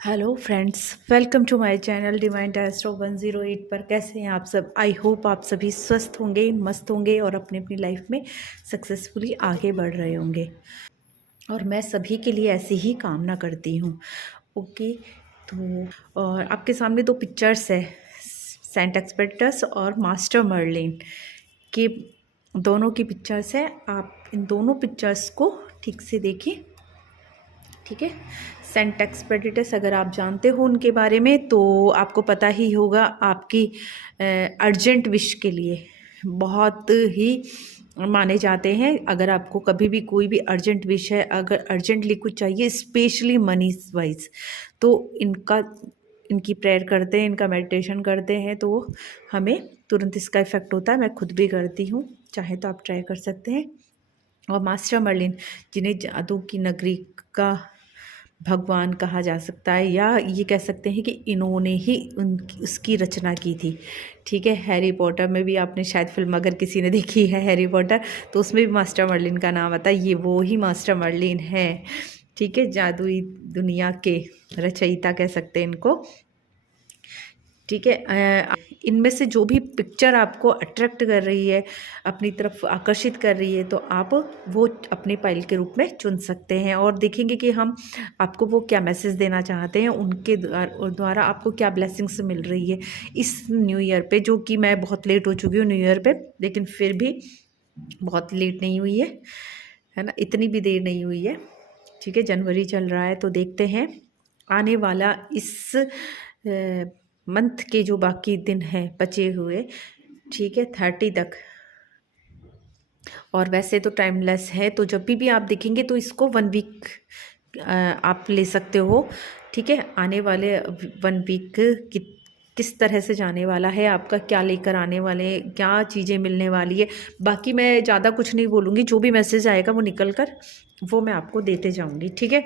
Hello friends, welcome to my channel divine astro 108 पर। कैसे हैं आप सब? आई होप आप सभी स्वस्थ होंगे, मस्त होंगे और अपनी अपनी लाइफ में सक्सेसफुली आगे बढ़ रहे होंगे। और मैं सभी के लिए ऐसी ही कामना करती हूँ। ओके, तो और आपके सामने दो पिक्चर्स है, सेंट एक्सपेक्टस और मास्टर मर्लिन के। दोनों की पिक्चर्स है। आप इन दोनों पिक्चर्स को ठीक से देखिए। ठीक है, सेंट एक्सपेडिटस अगर आप जानते हो उनके बारे में तो आपको पता ही होगा। आपकी अर्जेंट विश के लिए बहुत ही माने जाते हैं। अगर आपको कभी भी कोई भी अर्जेंट विश है, अगर अर्जेंटली कुछ चाहिए, स्पेशली मनी वाइज, तो इनकी प्रेयर करते हैं, इनका मेडिटेशन करते हैं तो हमें तुरंत इसका इफ़ेक्ट होता है। मैं खुद भी करती हूँ, चाहे तो आप ट्राई कर सकते हैं। और मास्टर मर्लिन, जिन्हें जादू की नगरी का भगवान कहा जा सकता है, या ये कह सकते हैं कि इन्होंने ही उसकी रचना की थी। ठीक है, हैरी पॉटर में भी आपने शायद फिल्म अगर किसी ने देखी है हैरी पॉटर, तो उसमें भी मास्टर मर्लिन का नाम आता है। ये वो ही मास्टर मर्लिन है। ठीक है, जादुई दुनिया के रचयिता कह सकते हैं इनको। ठीक है, इनमें से जो भी पिक्चर आपको अट्रैक्ट कर रही है, अपनी तरफ आकर्षित कर रही है, तो आप वो अपने पाइल के रूप में चुन सकते हैं और देखेंगे कि हम आपको वो क्या मैसेज देना चाहते हैं, उनके द्वारा आपको क्या ब्लेसिंग्स मिल रही है इस न्यू ईयर पे। जो कि मैं बहुत लेट हो चुकी हूँ न्यू ईयर पे, लेकिन फिर भी बहुत लेट नहीं हुई है ना, इतनी भी देर नहीं हुई है। ठीक है, जनवरी चल रहा है, तो देखते हैं आने वाला इस मंथ के जो बाकी दिन हैं बचे हुए, ठीक है, 30 तक। और वैसे तो टाइमलेस है, तो जब भी आप देखेंगे तो इसको 1 वीक आप ले सकते हो। ठीक है, आने वाले 1 वीक किस तरह से जाने वाला है, आपका क्या लेकर आने वाले हैं, क्या चीज़ें मिलने वाली है। बाकी मैं ज़्यादा कुछ नहीं बोलूँगी, जो भी मैसेज आएगा वो निकल कर वो मैं आपको देते जाऊँगी। ठीक है,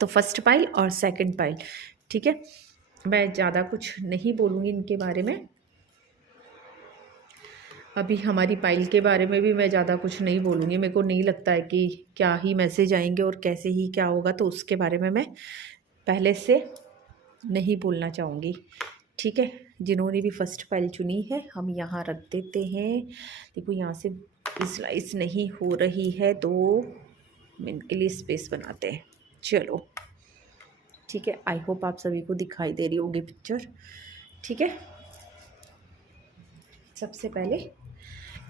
तो फर्स्ट पाइल और सेकंड पाइल। ठीक है, मैं ज़्यादा कुछ नहीं बोलूँगी इनके बारे में। अभी हमारी पाइल के बारे में भी मैं ज़्यादा कुछ नहीं बोलूँगी। मेरे को नहीं लगता है कि क्या ही मैसेज आएंगे और कैसे ही क्या होगा, तो उसके बारे में मैं पहले से नहीं बोलना चाहूँगी। ठीक है, जिन्होंने भी फर्स्ट पाइल चुनी है हम यहाँ रख देते हैं। देखो यहाँ से स्लाइस नहीं हो रही है, तो इनके लिए स्पेस बनाते हैं। चलो ठीक है, आई होप आप सभी को दिखाई दे रही होगी पिक्चर। ठीक है, सबसे पहले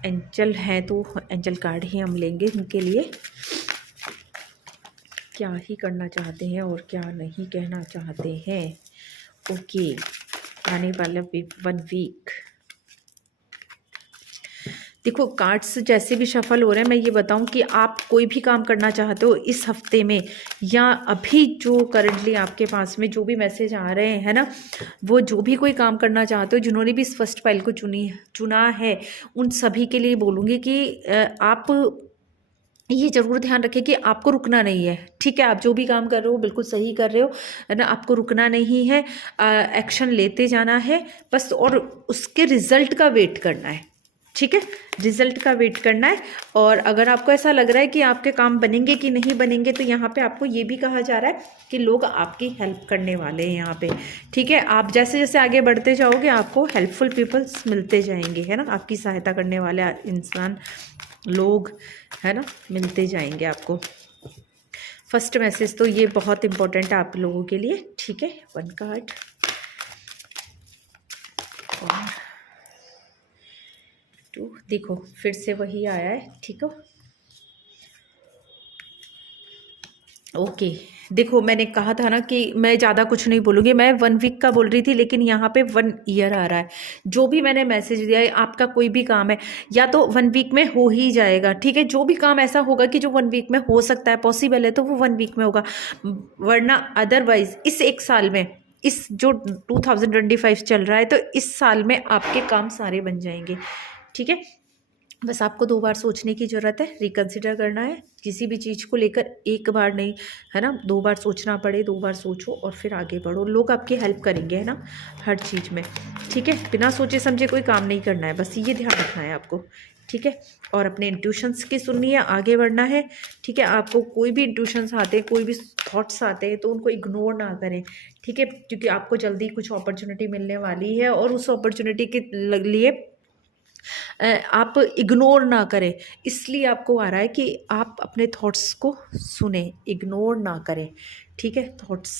एंजल है, तो एंजल कार्ड ही हम लेंगे इनके लिए। क्या ही करना चाहते हैं और क्या नहीं कहना चाहते हैं। ओके, आने वाला 1 वीक। देखो कार्ड्स जैसे भी शफल हो रहे हैं, मैं ये बताऊं कि आप कोई भी काम करना चाहते हो इस हफ्ते में, या अभी जो करंटली आपके पास में जो भी मैसेज आ रहे हैं ना, वो जो भी कोई काम करना चाहते हो, जिन्होंने भी इस फर्स्ट फाइल को चुना है, उन सभी के लिए बोलूँगी कि आप ये ज़रूर ध्यान रखें कि आपको रुकना नहीं है। ठीक है, आप जो भी काम कर रहे हो बिल्कुल सही कर रहे हो, है ना, आपको रुकना नहीं है, एक्शन लेते जाना है बस, और उसके रिजल्ट का वेट करना है। ठीक है, रिजल्ट का वेट करना है। और अगर आपको ऐसा लग रहा है कि आपके काम बनेंगे कि नहीं बनेंगे, तो यहाँ पे आपको ये भी कहा जा रहा है कि लोग आपकी हेल्प करने वाले हैं यहाँ पे। ठीक है, आप जैसे जैसे आगे बढ़ते जाओगे आपको हेल्पफुल पीपल्स मिलते जाएंगे, है ना, आपकी सहायता करने वाले इंसान, लोग, है ना, मिलते जाएंगे आपको। फर्स्ट मैसेज तो ये बहुत इंपॉर्टेंट है आप लोगों के लिए। ठीक है, 1 कार्ड और 2। देखो फिर से वही आया है। ठीक है, ओके। देखो मैंने कहा था ना कि मैं ज़्यादा कुछ नहीं बोलूँगी, मैं 1 वीक का बोल रही थी, लेकिन यहाँ पे 1 ईयर आ रहा है। जो भी मैंने मैसेज दिया है, आपका कोई भी काम है या तो 1 वीक में हो ही जाएगा। ठीक है, जो भी काम ऐसा होगा कि जो 1 वीक में हो सकता है, पॉसिबल है, तो वो 1 वीक में होगा, वरना अदरवाइज इस 1 साल में, इस जो 2025 चल रहा है, तो इस साल में आपके काम सारे बन जाएंगे। ठीक है, बस आपको 2 बार सोचने की ज़रूरत है, रिकंसिडर करना है किसी भी चीज़ को लेकर, एक बार नहीं, है ना? 2 बार सोचना पड़े, 2 बार सोचो और फिर आगे बढ़ो। लोग आपकी हेल्प करेंगे, है ना? हर चीज़ में, ठीक है? बिना सोचे समझे कोई काम नहीं करना है, बस ये ध्यान रखना है आपको, ठीक है? और अपने इंट्यूशंस की सुननी है, आगे बढ़ना है, ठीक है? आपको कोई भी इंट्यूशंस आते हैं, कोई भी थॉट्स आते हैं, तो उनको इग्नोर ना करें, ठीक है? क्योंकि आपको जल्दी कुछ अपॉर्चुनिटी मिलने वाली है और उस अपॉर्चुनिटी के लिए आप इग्नोर ना करें, इसलिए आपको आ रहा है कि आप अपने थॉट्स को सुने, इग्नोर ना करें, ठीक है? थॉट्स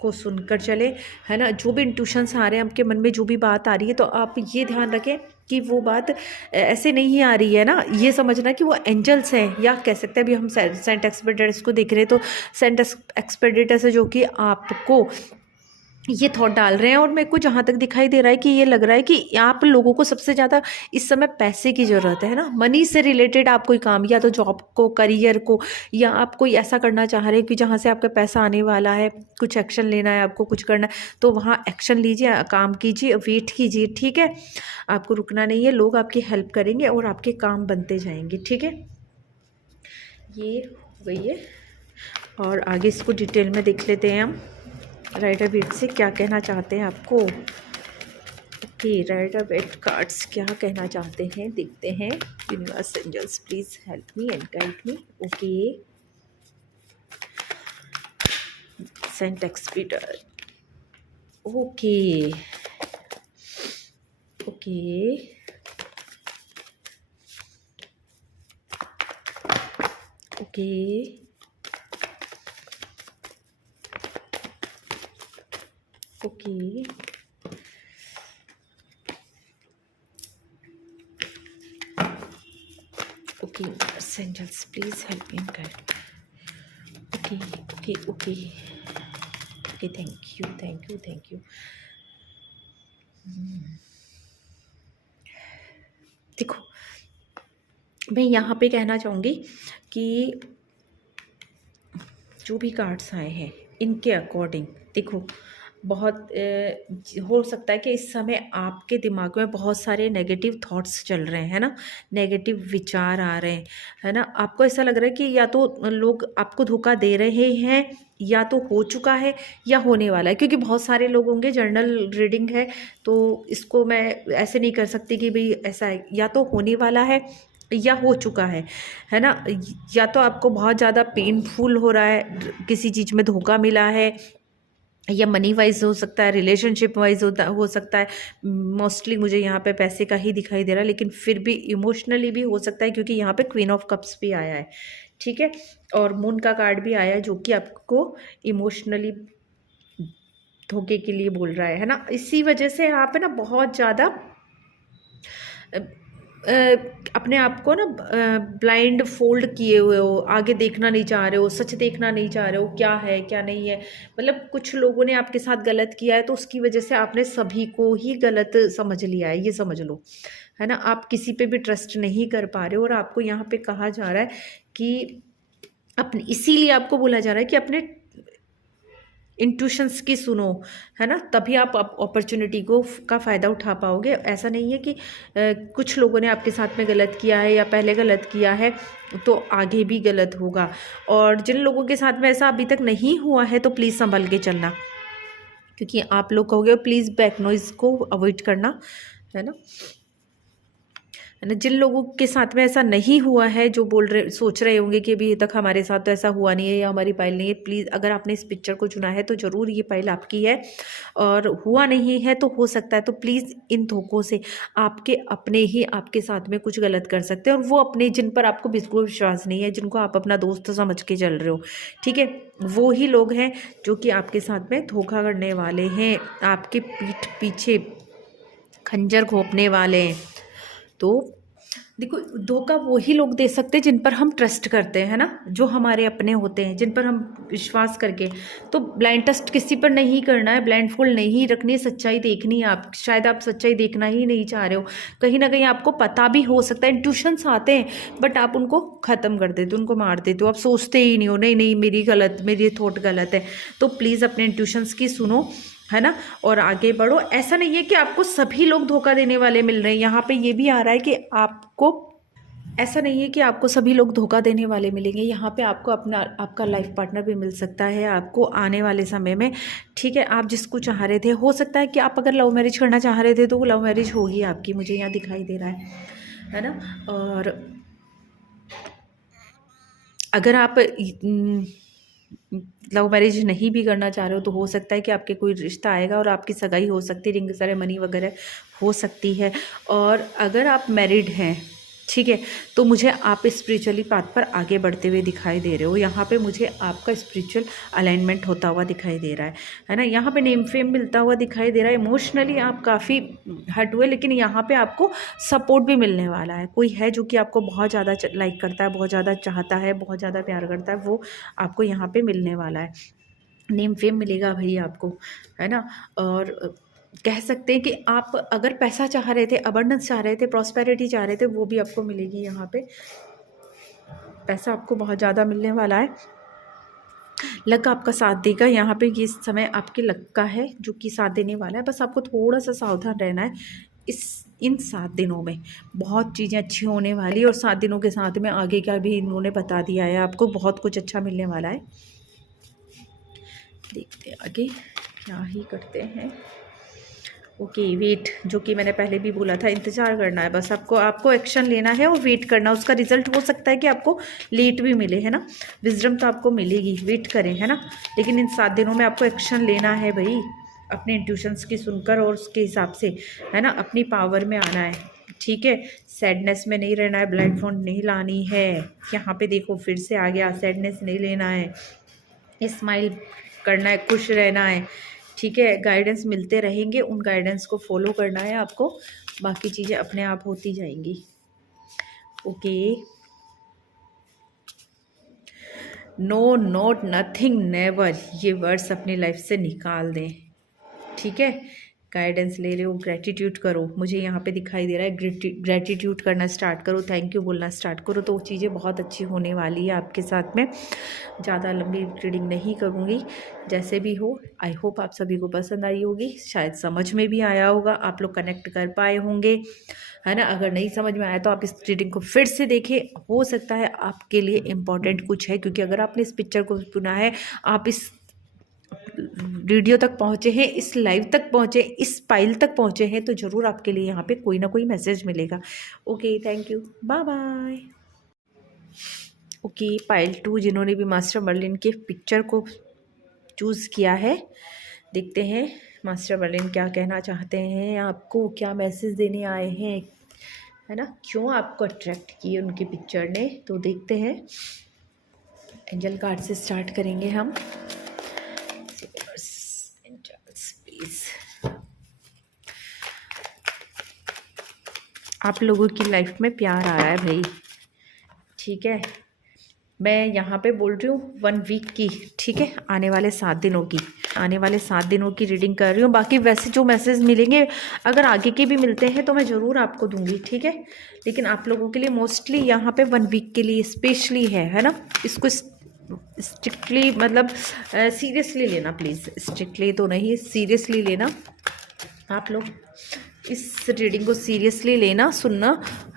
को सुनकर चले, है ना? जो भी इंट्यूशंस आ रहे हैं आपके मन में, जो भी बात आ रही है, तो आप ये ध्यान रखें कि वो बात ऐसे नहीं आ रही है ना, ये समझना कि वो एंजल्स हैं, या कह सकते हैं अभी हम सेंट एक्सपेडिटर्स को देख रहे हैं, तो सेंट एक्सपेडिटर्स है जो कि आपको ये थॉट डाल रहे हैं, और मेरे को जहाँ तक दिखाई दे रहा है कि ये लग रहा है कि आप लोगों को सबसे ज़्यादा इस समय पैसे की ज़रूरत है ना? मनी से रिलेटेड आप कोई काम, या तो जॉब को, करियर को, या आप कोई ऐसा करना चाह रहे हैं कि जहाँ से आपका पैसा आने वाला है, कुछ एक्शन लेना है, आपको कुछ करना है, तो वहाँ एक्शन लीजिए, काम कीजिए, वेट कीजिए, ठीक है? आपको रुकना नहीं है, लोग आपकी हेल्प करेंगे और आपके काम बनते जाएंगे, ठीक है? ये हो गई है, और आगे इसको डिटेल में देख लेते हैं हम। राइडर बीट से क्या कहना चाहते हैं आपको। ओके, राइडर बीट कार्ड्स क्या कहना चाहते हैं, देखते हैं। Universe angels please help me and guide me. Okay, सेंट एक्सपीटर। Okay okay okay okay okay, universe angels please help me and guide. Okay okay okay okay, thank you thank you thank you. देखो, मैं यहाँ पे कहना चाहूँगी कि जो भी कार्ड्स आए हैं इनके अकॉर्डिंग, देखो, बहुत हो सकता है कि इस समय आपके दिमाग में बहुत सारे नेगेटिव थॉट्स चल रहे हैं, है ना? नेगेटिव विचार आ रहे हैं, है ना? आपको ऐसा लग रहा है कि या तो लोग आपको धोखा दे रहे हैं, या तो हो चुका है, या होने वाला है, क्योंकि बहुत सारे लोग होंगे, जर्नल रीडिंग है, तो इसको मैं ऐसे नहीं कर सकती कि भाई ऐसा है, या तो होने वाला है या हो चुका है ना? या तो आपको बहुत ज़्यादा पेनफुल हो रहा है, किसी चीज़ में धोखा मिला है, या मनी वाइज हो सकता है, रिलेशनशिप वाइज हो सकता है। मोस्टली मुझे यहाँ पे पैसे का ही दिखाई दे रहा है, लेकिन फिर भी इमोशनली भी हो सकता है, क्योंकि यहाँ पे क्वीन ऑफ कप्स भी आया है, ठीक है? और मून का कार्ड भी आया है, जो कि आपको इमोशनली धोखे के लिए बोल रहा है ना? इसी वजह से आप है ना बहुत ज़्यादा अपने आप को ना ब्लाइंड फोल्ड किए हुए हो, आगे देखना नहीं चाह रहे हो, सच देखना नहीं चाह रहे हो, क्या है क्या नहीं है। मतलब कुछ लोगों ने आपके साथ गलत किया है, तो उसकी वजह से आपने सभी को ही गलत समझ लिया है, ये समझ लो, है ना? आप किसी पे भी ट्रस्ट नहीं कर पा रहे हो, और आपको यहाँ पे कहा जा रहा है कि अपने, इसीलिए आपको बोला जा रहा है कि अपने इंट्यूशंस की सुनो, है ना? तभी आप अपॉर्चुनिटी को का फ़ायदा उठा पाओगे। ऐसा नहीं है कि कुछ लोगों ने आपके साथ में गलत किया है, या पहले गलत किया है तो आगे भी गलत होगा। और जिन लोगों के साथ में ऐसा अभी तक नहीं हुआ है, तो प्लीज़ संभल के चलना, क्योंकि आप लोग कहोगे प्लीज़ बैक नॉइज़ को अवॉइड करना, है ना? है ना? जिन लोगों के साथ में ऐसा नहीं हुआ है, जो बोल रहे, सोच रहे होंगे कि अभी तक हमारे साथ तो ऐसा हुआ नहीं है, या हमारी पाइल नहीं है, प्लीज़, अगर आपने इस पिक्चर को चुना है तो ज़रूर ये पाइल आपकी है, और हुआ नहीं है तो हो सकता है, तो प्लीज़ इन धोखों से आपके अपने ही आपके साथ में कुछ गलत कर सकते हैं, और वो अपने जिन पर आपको बिल्कुल विश्वास नहीं है, जिनको आप अपना दोस्त समझ के चल रहे हो, ठीक है? वो ही लोग हैं जो कि आपके साथ में धोखा करने वाले हैं, आपके पीठ पीछे खंजर घोंपने वाले हैं। तो देखो, धोखा वही लोग दे सकते हैं जिन पर हम ट्रस्ट करते हैं, है ना? जो हमारे अपने होते हैं, जिन पर हम विश्वास करके। तो ब्लाइंड ट्रस्ट किसी पर नहीं करना है, ब्लाइंड फोल्ड नहीं रखनी है, सच्चाई देखनी है। आप शायद आप सच्चाई देखना ही नहीं चाह रहे हो, कहीं ना कहीं आपको पता भी हो सकता है, इंट्यूशंस आते हैं, बट आप उनको ख़त्म कर देते हो, उनको मार देते हो, आप सोचते ही नहीं हो, नहीं नहीं मेरी थॉट गलत है। तो प्लीज़ अपने इंट्यूशंस की सुनो, है ना? और आगे बढ़ो। ऐसा नहीं है कि आपको सभी लोग धोखा देने वाले मिल रहे हैं, यहाँ पे ये भी आ रहा है कि आपको ऐसा नहीं है कि आपको सभी लोग धोखा देने वाले मिलेंगे, यहाँ पे आपको अपना आपका लाइफ पार्टनर भी मिल सकता है आपको आने वाले समय में। ठीक है, आप जिसको चाह रहे थे, हो सकता है कि आप अगर लव मैरिज करना चाह रहे थे तो वो लव मैरिज होगी आपकी, मुझे यहाँ दिखाई दे रहा है ना। और अगर आप लव मैरिज नहीं भी करना चाह रहे हो तो हो सकता है कि आपके कोई रिश्ता आएगा और आपकी सगाई हो सकती है, रिंग सेरेमनी वगैरह हो सकती है। और अगर आप मैरिड हैं, ठीक है, तो मुझे आप स्पिरिचुअली पाथ पर आगे बढ़ते हुए दिखाई दे रहे हो। यहाँ पे मुझे आपका स्पिरिचुअल अलाइनमेंट होता हुआ दिखाई दे रहा है ना। यहाँ पे नेम फेम मिलता हुआ दिखाई दे रहा है। इमोशनली आप काफ़ी हर्ट हुए, लेकिन यहाँ पे आपको सपोर्ट भी मिलने वाला है। कोई है जो कि आपको बहुत ज़्यादा लाइक करता है, बहुत ज़्यादा चाहता है, बहुत ज़्यादा प्यार करता है, वो आपको यहाँ पर मिलने वाला है। नेम फेम मिलेगा भाई आपको, है ना। और कह सकते हैं कि आप अगर पैसा चाह रहे थे, अबंडेंस चाह रहे थे, प्रॉस्पेरिटी चाह रहे थे, वो भी आपको मिलेगी। यहाँ पे पैसा आपको बहुत ज़्यादा मिलने वाला है। लक आपका साथ देगा। यहाँ पे ये समय आपके लक का है जो कि साथ देने वाला है। बस आपको थोड़ा सा सावधान रहना है इन 7 दिनों में। बहुत चीज़ें अच्छी होने वाली और 7 दिनों के साथ में आगे का भी इन्होंने बता दिया है आपको, बहुत कुछ अच्छा मिलने वाला है। देखते हैं आगे क्या ही करते हैं। ओके, वेट, जो कि मैंने पहले भी बोला था, इंतज़ार करना है बस आपको एक्शन लेना है और वेट करना। उसका रिजल्ट हो सकता है कि आपको लेट भी मिले, है ना। विजडम तो आपको मिलेगी, वेट करें, है ना। लेकिन इन 7 दिनों में आपको एक्शन लेना है भाई, अपने इंट्यूशंस की सुनकर और उसके हिसाब से, है ना, अपनी पावर में आना है। ठीक है, सैडनेस में नहीं रहना है, ब्लाइंड फॉन्ट नहीं लानी है। यहाँ पे देखो फिर से आ गया, सैडनेस नहीं लेना है, स्माइल करना है, खुश रहना है। ठीक है, गाइडेंस मिलते रहेंगे, उन गाइडेंस को फॉलो करना है आपको, बाकी चीज़ें अपने आप होती जाएंगी। Okay, no, not, nothing, never, ये वर्ड्स अपनी लाइफ से निकाल दें। ठीक है, गाइडेंस ले रहे हो, ग्रेटिट्यूड करो। मुझे यहाँ पे दिखाई दे रहा है ग्रेटिट्यूड करना स्टार्ट करो, थैंक यू बोलना स्टार्ट करो, तो चीज़ें बहुत अच्छी होने वाली है आपके साथ में। ज़्यादा लंबी रीडिंग नहीं करूँगी, जैसे भी हो। आई होप आप सभी को पसंद आई होगी, शायद समझ में भी आया होगा, आप लोग कनेक्ट कर पाए होंगे, है ना। अगर नहीं समझ में आया तो आप इस रीडिंग को फिर से देखें, हो सकता है आपके लिए इम्पॉर्टेंट कुछ है, क्योंकि अगर आपने इस पिक्चर को सुना है, आप इस वीडियो तक पहुँचे हैं, इस लाइव तक पहुँचे, इस पाइल तक पहुँचे हैं, तो ज़रूर आपके लिए यहाँ पे कोई ना कोई मैसेज मिलेगा। Okay, thank you, bye bye. Okay, pile 2 जिन्होंने भी मास्टर मर्लिन के पिक्चर को चूज़ किया है, देखते हैं मास्टर मर्लिन क्या कहना चाहते हैं, आपको क्या मैसेज देने आए हैं, है ना, क्यों आपको अट्रैक्ट किए उनकी पिक्चर ने। तो देखते हैं, एंजल कार्ड से स्टार्ट करेंगे हम। प्लीज, आप लोगों की लाइफ में प्यार आ रहा है भाई। ठीक है, मैं यहाँ पे बोल रही हूँ 1 वीक की, ठीक है, आने वाले 7 दिनों की रीडिंग कर रही हूँ। बाकी वैसे जो मैसेज मिलेंगे, अगर आगे के भी मिलते हैं तो मैं ज़रूर आपको दूंगी, ठीक है। लेकिन आप लोगों के लिए मोस्टली यहाँ पे 1 वीक के लिए स्पेशली है ना। इसको स्ट्रिक्टली मतलब सीरियसली लेना प्लीज़, स्ट्रिक्टली तो नहीं, सीरियसली लेना। आप लोग इस रीडिंग को सीरियसली लेना, सुनना,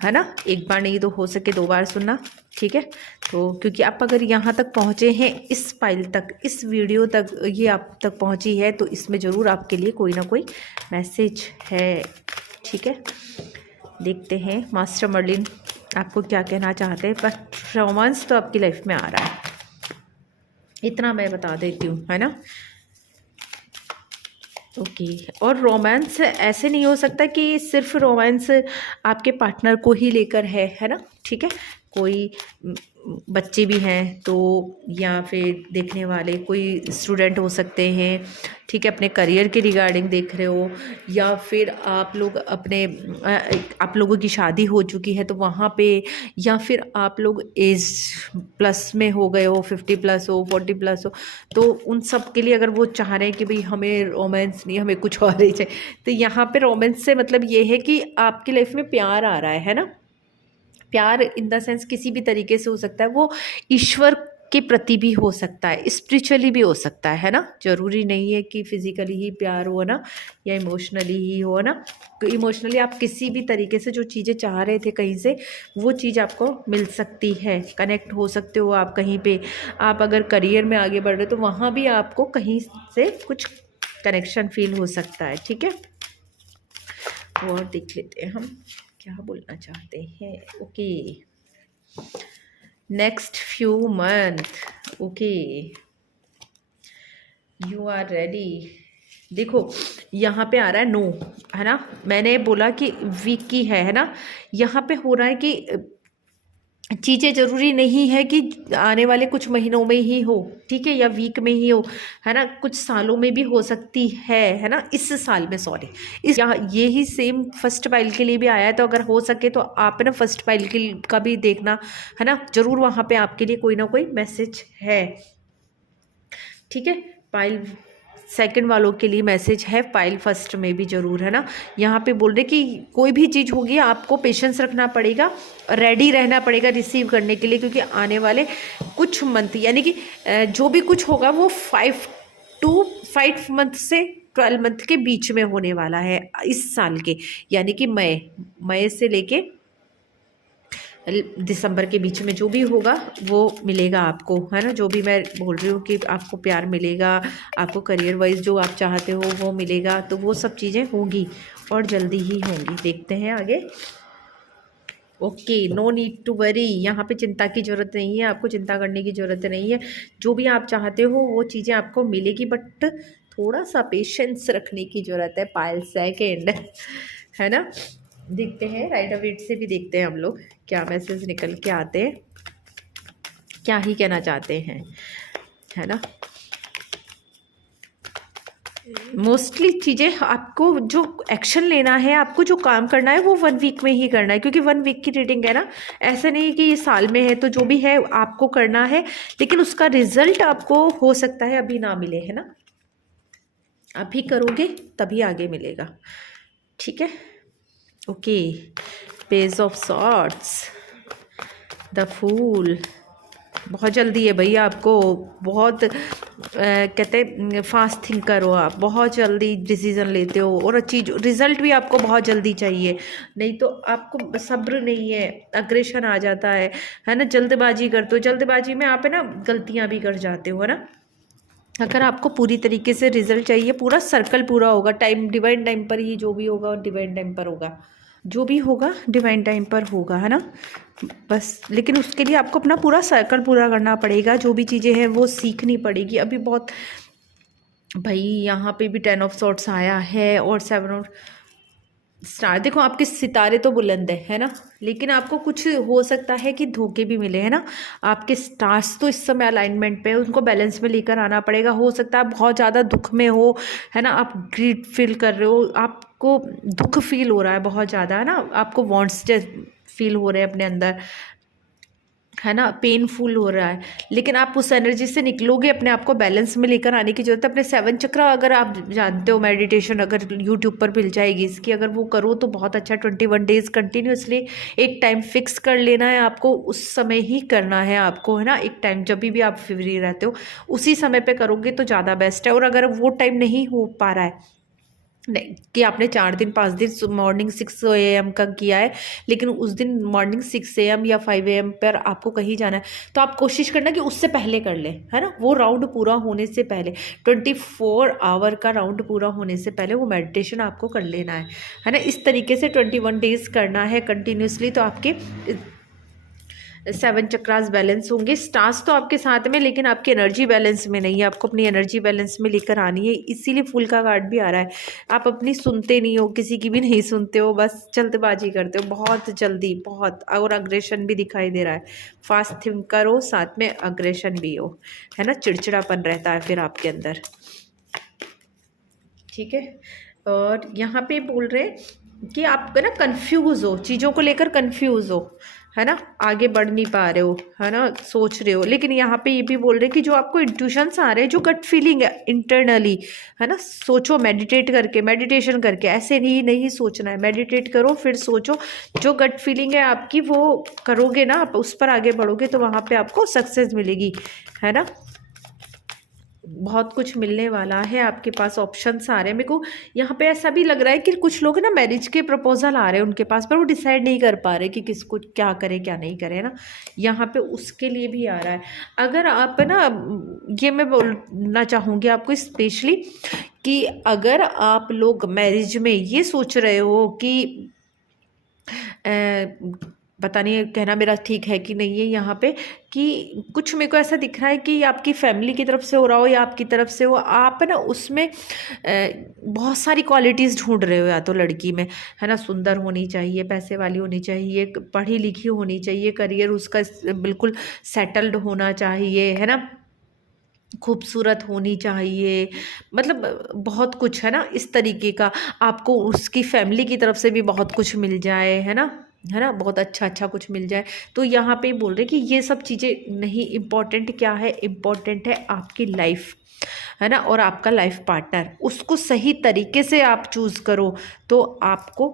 है ना। एक बार नहीं तो हो सके 2 बार सुनना, ठीक है। तो क्योंकि आप अगर यहाँ तक पहुँचे हैं, इस फाइल तक, इस वीडियो तक ये आप तक पहुँची है, तो इसमें ज़रूर आपके लिए कोई ना कोई मैसेज है, ठीक है। देखते हैं मास्टर मर्लिन आपको क्या कहना चाहते हैं, पर रोमांस तो आपकी लाइफ में आ रहा है, इतना मैं बता देती हूँ, है ना। ओके, और रोमांस ऐसे नहीं हो सकता कि सिर्फ रोमांस आपके पार्टनर को ही लेकर है ना, ठीक है। कोई बच्चे भी हैं तो, या फिर देखने वाले कोई स्टूडेंट हो सकते हैं, ठीक है, अपने करियर के रिगार्डिंग देख रहे हो, या फिर आप लोग अपने आप लोगों की शादी हो चुकी है तो वहाँ पे, या फिर आप लोग एज प्लस में हो गए हो, 50 प्लस हो, 40 प्लस हो, तो उन सब के लिए अगर वो चाह रहे हैं कि भाई हमें रोमांस नहीं, हमें कुछ और ही चाहिए, तो यहाँ पे रोमांस से मतलब ये है कि आपकी लाइफ में प्यार आ रहा है ना। प्यार इन द सेंस किसी भी तरीके से हो सकता है, वो ईश्वर के प्रति भी हो सकता है, स्पिरिचुअली भी हो सकता है ना। ज़रूरी नहीं है कि फिजिकली ही प्यार हो ना, या इमोशनली ही हो ना। इमोशनली आप किसी भी तरीके से जो चीज़ें चाह रहे थे कहीं से, वो चीज़ आपको मिल सकती है, कनेक्ट हो सकते हो आप कहीं पे। आप अगर करियर में आगे बढ़ रहे हो तो वहाँ भी आपको कहीं से कुछ कनेक्शन फील हो सकता है, ठीक है। और देख लेते हैं हम क्या बोलना चाहते हैं। Okay, next few month, okay, you are ready. देखो यहाँ पे आ रहा है नो, है ना। मैंने बोला कि वीक की है ना। यहाँ पे हो रहा है कि चीज़ें ज़रूरी नहीं है कि आने वाले कुछ महीनों में ही हो, ठीक है, या वीक में ही हो, है ना। कुछ सालों में भी हो सकती है ना। इस साल में, सॉरी, इस यहाँ ये ही सेम फर्स्ट पाइल के लिए भी आया है। तो अगर हो सके तो आप ना फर्स्ट पाइल के का भी देखना, है ना। ज़रूर वहाँ पे आपके लिए कोई ना कोई मैसेज है, ठीक है। पाइल सेकंड वालों के लिए मैसेज है, पाइल फर्स्ट में भी ज़रूर, है ना। यहाँ पे बोल रहे कि कोई भी चीज़ होगी आपको पेशेंस रखना पड़ेगा, रेडी रहना पड़ेगा रिसीव करने के लिए, क्योंकि आने वाले कुछ मंथ, यानी कि जो भी कुछ होगा वो 5 मंथ से 12 मंथ के बीच में होने वाला है इस साल के, यानी कि मई से लेके दिसंबर के बीच में जो भी होगा वो मिलेगा आपको, है ना। जो भी मैं बोल रही हूँ कि आपको प्यार मिलेगा, आपको करियर वाइज जो आप चाहते हो वो मिलेगा, तो वो सब चीज़ें होंगी और जल्दी ही होंगी। देखते हैं आगे। Okay, no need to worry, यहाँ पे चिंता की ज़रूरत नहीं है, आपको चिंता करने की ज़रूरत नहीं है। जो भी आप चाहते हो वो चीज़ें आपको मिलेगी, बट थोड़ा सा पेशेंस रखने की ज़रूरत है। पाइल सेकेंड, है ना। देखते हैं राइट ऑफ इट से भी देखते हैं हम लोग क्या मैसेज निकल के आते हैं, क्या ही कहना चाहते हैं, है ना। मोस्टली चीज़ें आपको जो एक्शन लेना है, आपको जो काम करना है वो 1 वीक में ही करना है, क्योंकि 1 वीक की रीडिंग है ना। ऐसा नहीं कि ये साल में है, तो जो भी है आपको करना है, लेकिन उसका रिजल्ट आपको हो सकता है अभी ना मिले, है ना। अभी करोगे तभी आगे मिलेगा, ठीक है। Okay, page of swords, the fool, बहुत जल्दी है भैया आपको, बहुत कहते हैं फास्ट थिंकर हो आप, बहुत जल्दी डिसीज़न लेते हो, और चीज रिजल्ट भी आपको बहुत जल्दी चाहिए, नहीं तो आपको सब्र नहीं है, अग्रेशन आ जाता है ना। जल्दबाजी करते हो, जल्दबाजी में आप है ना गलतियाँ भी कर जाते हो, है ना। अगर आपको पूरी तरीके से रिजल्ट चाहिए, पूरा सर्कल पूरा होगा, टाइम डिवाइन टाइम पर ही जो भी होगा और डिवाइन टाइम पर होगा, जो भी होगा डिवाइन टाइम पर होगा, है ना। बस लेकिन उसके लिए आपको अपना पूरा सर्कल पूरा करना पड़ेगा, जो भी चीज़ें हैं वो सीखनी पड़ेगी अभी बहुत। भाई यहाँ पे भी 10 ऑफ सॉर्ट्स आया है और 7 ऑफ स्टार। देखो आपके सितारे तो बुलंद है ना, लेकिन आपको कुछ हो सकता है कि धोखे भी मिले, है ना। आपके स्टार्स तो इस समय अलाइनमेंट पे है, उनको बैलेंस में लेकर आना पड़ेगा। हो सकता है आप बहुत ज़्यादा दुख में हो, है ना, आप ग्रीड फील कर रहे हो, आपको दुख फील हो रहा है बहुत ज़्यादा, है ना, आपको वॉन्ट्स फील हो रहे हैं अपने अंदर, है ना, पेनफुल हो रहा है, लेकिन आप उस एनर्जी से निकलोगे। अपने आप को बैलेंस में लेकर आने की जरूरत है। अपने 7 चक्र अगर आप जानते हो, मेडिटेशन अगर यूट्यूब पर मिल जाएगी इसकी, अगर वो करो तो बहुत अच्छा। 21 डेज कंटिन्यूसली एक टाइम फिक्स कर लेना है आपको, उस समय ही करना है आपको, है ना। एक टाइम जब भी आप फ्री रहते हो उसी समय पे करोगे तो ज़्यादा बेस्ट है। और अगर वो टाइम नहीं हो पा रहा है, नहीं कि आपने 4 दिन 5 दिन मॉर्निंग 6 AM का किया है, लेकिन उस दिन मॉर्निंग 6 AM या 5 AM पर आपको कहीं जाना है, तो आप कोशिश करना कि उससे पहले कर लें, है ना। वो राउंड पूरा होने से पहले, 24 आवर का राउंड पूरा होने से पहले वो मेडिटेशन आपको कर लेना है ना। इस तरीके से 21 डेज करना है कंटिन्यूसली, तो आपके 7 चक्रास बैलेंस होंगे। स्टार्स तो आपके साथ में, लेकिन आपकी एनर्जी बैलेंस में नहीं है, आपको अपनी एनर्जी बैलेंस में लेकर आनी है। इसीलिए फूल का कार्ड भी आ रहा है। आप अपनी सुनते नहीं हो, किसी की भी नहीं सुनते हो, बस जल्दबाजी करते हो बहुत जल्दी, बहुत, और अग्रेशन भी दिखाई दे रहा है। फास्ट थिंक करो, साथ में अग्रेशन भी हो, है ना। चिड़चिड़ापन रहता है फिर आपके अंदर, ठीक है। और यहाँ पे बोल रहे हैं कि आप ना कंफ्यूज हो, चीज़ों को लेकर कंफ्यूज हो, है ना, आगे बढ़ नहीं पा रहे हो, है ना, सोच रहे हो। लेकिन यहाँ पे ये भी बोल रहे हैं कि जो आपको इंट्यूशंस आ रहे हैं, जो गट फीलिंग है इंटरनली, है ना, सोचो मेडिटेट करके, मेडिटेशन करके, ऐसे नहीं नहीं सोचना है, मेडिटेट करो फिर सोचो। जो गट फीलिंग है आपकी वो करोगे ना, आप उस पर आगे बढ़ोगे तो वहाँ पे आपको सक्सेस मिलेगी, है ना। बहुत कुछ मिलने वाला है, आपके पास ऑप्शंस आ रहे हैं। मेरे को यहाँ पे ऐसा भी लग रहा है कि कुछ लोग ना मैरिज के प्रपोजल आ रहे हैं उनके पास, पर वो डिसाइड नहीं कर पा रहे कि किसको क्या करे क्या नहीं करे ना, यहाँ पे उसके लिए भी आ रहा है। अगर आप ना, ये मैं बोलना चाहूँगी आपको स्पेशली कि अगर आप लोग मैरिज में ये सोच रहे हो कि पता नहीं कहना मेरा ठीक है कि नहीं है यहाँ पे, कि कुछ मेरे को ऐसा दिख रहा है कि आपकी फैमिली की तरफ से हो रहा हो या आपकी तरफ से हो, आप ना उसमें बहुत सारी क्वालिटीज़ ढूंढ रहे हो। या तो लड़की में, है ना, सुंदर होनी चाहिए, पैसे वाली होनी चाहिए, पढ़ी लिखी होनी चाहिए, करियर उसका बिल्कुल सेटल्ड होना चाहिए, है ना, खूबसूरत होनी चाहिए, मतलब बहुत कुछ, है ना, इस तरीके का। आपको उसकी फैमिली की तरफ से भी बहुत कुछ मिल जाए, है ना, बहुत अच्छा अच्छा कुछ मिल जाए। तो यहाँ पे बोल रहे कि ये सब चीज़ें नहीं, इम्पॉर्टेंट क्या है, इम्पॉर्टेंट है आपकी लाइफ, है ना, और आपका लाइफ पार्टनर। उसको सही तरीके से आप चूज़ करो तो आपको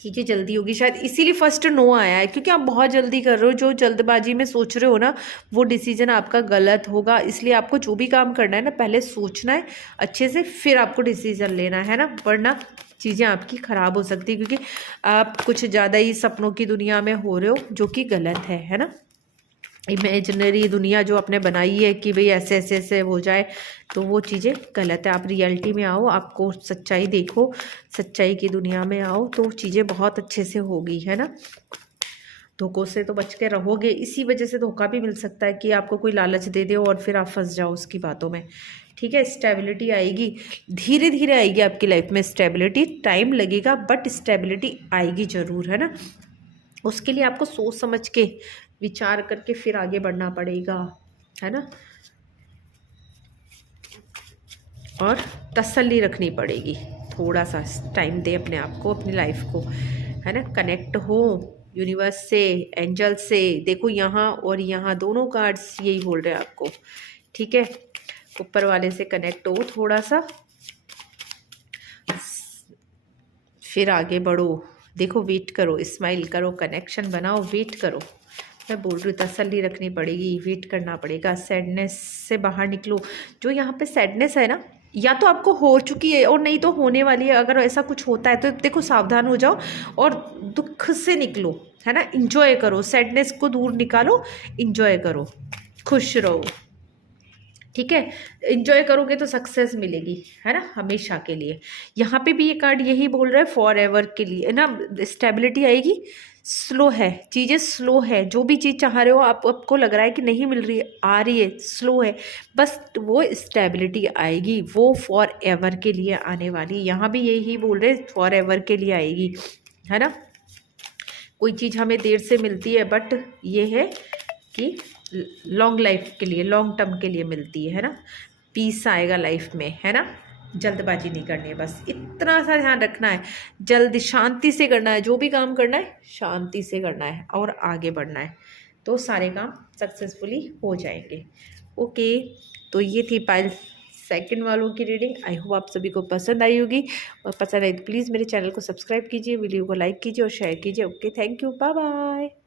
चीज़ें जल्दी होगी। शायद इसीलिए फर्स्ट नो आया है, क्योंकि आप बहुत जल्दी कर रहे हो, जो जल्दबाजी में सोच रहे हो ना वो डिसीजन आपका गलत होगा। इसलिए आपको जो भी काम करना है ना, पहले सोचना है अच्छे से, फिर आपको डिसीजन लेना है ना, वरना चीज़ें आपकी ख़राब हो सकती है, क्योंकि आप कुछ ज़्यादा ही सपनों की दुनिया में हो रहे हो, जो कि गलत है ना। इमेजिनरी दुनिया जो आपने बनाई है कि भाई ऐसे ऐसे ऐसे हो जाए, तो वो चीज़ें गलत है। आप रियलिटी में आओ, आपको सच्चाई देखो, सच्चाई की दुनिया में आओ तो चीज़ें बहुत अच्छे से होगी, है ना। धोखों से तो बच के रहोगे। इसी वजह से धोखा भी मिल सकता है कि आपको कोई लालच दे दे और फिर आप फंस जाओ उसकी बातों में। ठीक है, स्टेबिलिटी आएगी, धीरे धीरे आएगी आपकी लाइफ में स्टेबिलिटी, टाइम लगेगा बट स्टेबिलिटी आएगी ज़रूर, है ना। उसके लिए आपको सोच समझ के विचार करके फिर आगे बढ़ना पड़ेगा, है ना, और तसल्ली रखनी पड़ेगी। थोड़ा सा टाइम दे अपने आप को, अपनी लाइफ को, है ना, कनेक्ट हो यूनिवर्स से, एंजल से। देखो यहाँ और यहाँ दोनों कार्ड्स यही बोल रहे हैं आपको, ठीक है। ऊपर वाले से कनेक्ट हो थोड़ा सा, फिर आगे बढ़ो। देखो, वेट करो, स्माइल करो, कनेक्शन बनाओ, वेट करो। मैं बोल रही हूँ तसल्ली रखनी पड़ेगी, वेट करना पड़ेगा, सैडनेस से बाहर निकलो। जो यहाँ पे सैडनेस है ना, या तो आपको हो चुकी है और नहीं तो होने वाली है। अगर ऐसा कुछ होता है तो देखो सावधान हो जाओ और दुख से निकलो, है ना, इंजॉय करो, सैडनेस को दूर निकालो, इंजॉय करो, खुश रहो, ठीक है। इंजॉय करोगे तो सक्सेस मिलेगी, है ना, हमेशा के लिए। यहाँ पे भी ये कार्ड यही बोल रहा है, फॉर एवर के लिए, है ना, स्टेबिलिटी आएगी। स्लो है चीज़ें, स्लो है, जो भी चीज़ चाह रहे हो आपको लग रहा है कि नहीं मिल रही है, आ रही है, स्लो है, बस वो स्टेबिलिटी आएगी, वो फॉर एवर के लिए आने वाली। यहाँ भी यही बोल रहे फॉर एवर के लिए आएगी, है ना। कोई चीज़ हमें देर से मिलती है बट ये है कि लॉन्ग लाइफ के लिए, लॉन्ग टर्म के लिए मिलती है ना। पीस आएगा लाइफ में, है ना। जल्दबाजी नहीं करनी है, बस इतना सा ध्यान रखना है, जल्दी शांति से करना है, जो भी काम करना है शांति से करना है और आगे बढ़ना है, तो सारे काम सक्सेसफुली हो जाएंगे। ओके, तो ये थी पायल सेकंड वालों की रीडिंग। आई होप आप सभी को पसंद आई होगी, और पसंद आई तो प्लीज़ मेरे चैनल को सब्सक्राइब कीजिए, वीडियो को लाइक कीजिए और शेयर कीजिए। Okay, thank you, bye bye.